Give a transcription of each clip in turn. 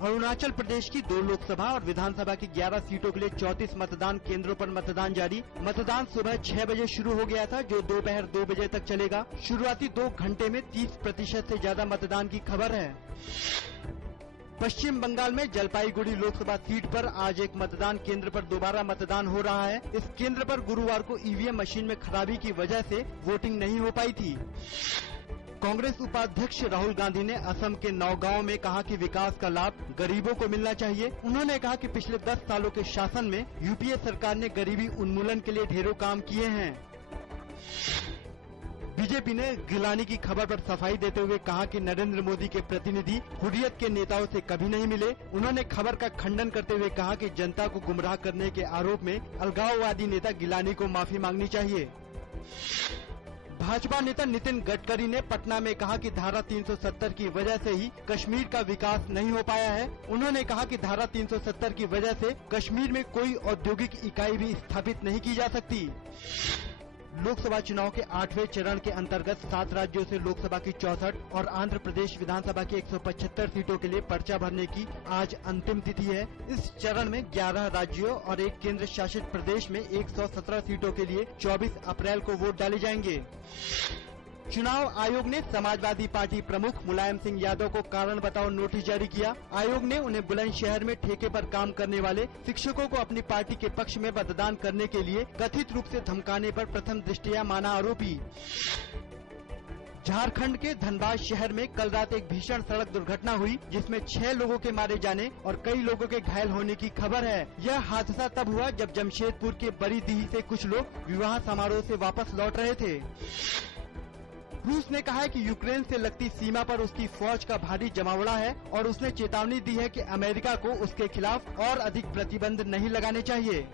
अरुणाचल प्रदेश की 2 लोकसभा और विधानसभा की 11 सीटों के लिए 34 मतदान केंद्रों पर मतदान जारी। मतदान सुबह 6 बजे शुरू हो गया था, जो दोपहर 2 बजे तक चलेगा। शुरुआती 2 घंटे में 30% से ज्यादा मतदान की खबर है। पश्चिम बंगाल में जलपाईगुड़ी लोकसभा सीट पर आज एक मतदान केंद्र पर दोबारा मतदान हो रहा है। इस केंद्र पर गुरुवार को ईवीएम मशीन में खराबी की वजह से वोटिंग नहीं हो पाई थी। कांग्रेस उपाध्यक्ष राहुल गांधी ने असम के नौगांव में कहा कि विकास का लाभ गरीबों को मिलना चाहिए। उन्होंने कहा कि पिछले 10 सालों के शासन में यूपीए सरकार ने गरीबी उन्मूलन के लिए ढेरों काम किए हैं। बीजेपी ने गिलानी की खबर पर सफाई देते हुए कहा कि नरेंद्र मोदी के प्रतिनिधि हुर्रियत के नेताओं से कभी नहीं मिले। उन्होंने खबर का खंडन करते हुए कहा कि जनता को गुमराह करने के आरोप में अलगाववादी नेता गिलानी को माफी मांगनी चाहिए। भाजपा नेता नितिन गडकरी ने पटना में कहा कि धारा 370 की वजह से ही कश्मीर का विकास नहीं हो पाया है। उन्होंने कहा कि धारा 370 की वजह से कश्मीर में कोई औद्योगिक इकाई भी स्थापित नहीं की जा सकती। लोकसभा चुनाव के 8वें चरण के अंतर्गत 7 राज्यों से लोकसभा की 64 और आंध्र प्रदेश विधानसभा की 175 सीटों के लिए पर्चा भरने की आज अंतिम तिथि है। इस चरण में 11 राज्यों और एक केंद्र शासित प्रदेश में 117 सीटों के लिए 24 अप्रैल को वोट डाले जाएंगे। चुनाव आयोग ने समाजवादी पार्टी प्रमुख मुलायम सिंह यादव को कारण बताओ नोटिस जारी किया। आयोग ने उन्हें बुलंदशहर में ठेके पर काम करने वाले शिक्षकों को अपनी पार्टी के पक्ष में मतदान करने के लिए कथित रूप से धमकाने पर प्रथम दृष्टया माना आरोपी। झारखंड के धनबाद शहर में कल रात एक भीषण सड़क दुर्घटना हुई, जिसमें 6 लोगों के मारे जाने और कई लोगों के घायल होने की खबर है। यह हादसा तब हुआ जब जमशेदपुर के बरीडीह से कुछ लोग विवाह समारोह से वापस लौट रहे थे। रूस ने कहा है कि यूक्रेन से लगती सीमा पर उसकी फौज का भारी जमावड़ा है और उसने चेतावनी दी है कि अमेरिका को उसके खिलाफ और अधिक प्रतिबंध नहीं लगाने चाहिए।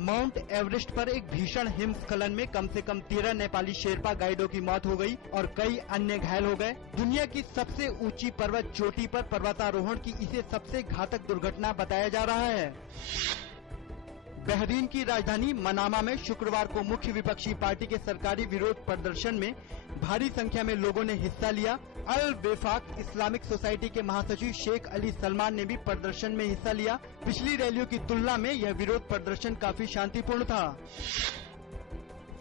माउंट एवरेस्ट पर एक भीषण हिमस्खलन में कम से कम 13 नेपाली शेरपा गाइडों की मौत हो गई और कई अन्य घायल हो गए। दुनिया की सबसे ऊंची पर्वत चोटी पर पर्वतारोहण की इसे सबसे घातक दुर्घटना बताया जा रहा है। बहरीन की राजधानी मनामा में शुक्रवार को मुख्य विपक्षी पार्टी के सरकारी विरोध प्रदर्शन में भारी संख्या में लोगों ने हिस्सा लिया। अल वेफाक इस्लामिक सोसाइटी के महासचिव शेख अली सलमान ने भी प्रदर्शन में हिस्सा लिया। पिछली रैलियों की तुलना में यह विरोध प्रदर्शन काफी शांतिपूर्ण था।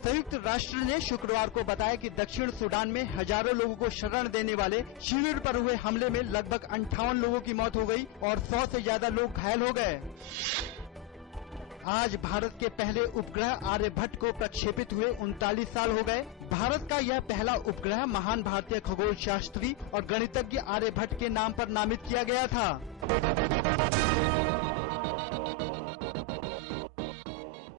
संयुक्त राष्ट्र ने शुक्रवार को बताया कि दक्षिण सूडान में हजारों लोगों को शरण देने वाले शिविर पर हुए हमले में लगभग 58 लोगों की मौत हो गई और 100 से ज्यादा लोग घायल हो गए। आज भारत के पहले उपग्रह आर्यभट्ट को प्रक्षेपित हुए 39 साल हो गए। भारत का यह पहला उपग्रह महान भारतीय खगोल शास्त्री और गणितज्ञ आर्यभट्ट के नाम पर नामित किया गया था।